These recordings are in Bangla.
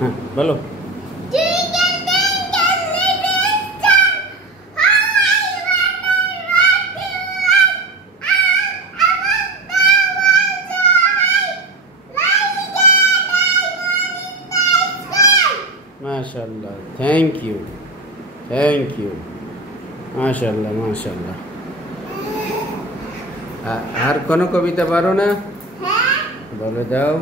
হ্যাঁ বলো। মাশাআল্লাহ, থ্যাংক ইউ, মাশাআল্লাহ মাশাআল্লাহ। আর কোনো কবিতা পারো না? বলে দাও।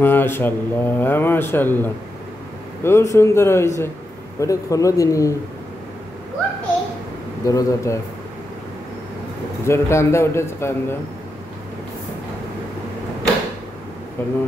মাশাআল্লাহ মাশাআল্লাহ, খুব সুন্দর হয়েছে। ওটা খোলো দিনি দরজাটা, জোরে টান দাও, ওটা টান দাও, খোলো।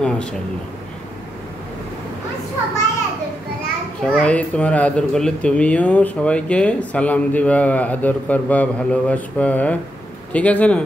মাশাআল্লাহ, সবাই তোমার আদর করলে তুমিও সবাইকে সালাম দিবা, আদর করবা, ভালোবাসবা, ঠিক আছে না?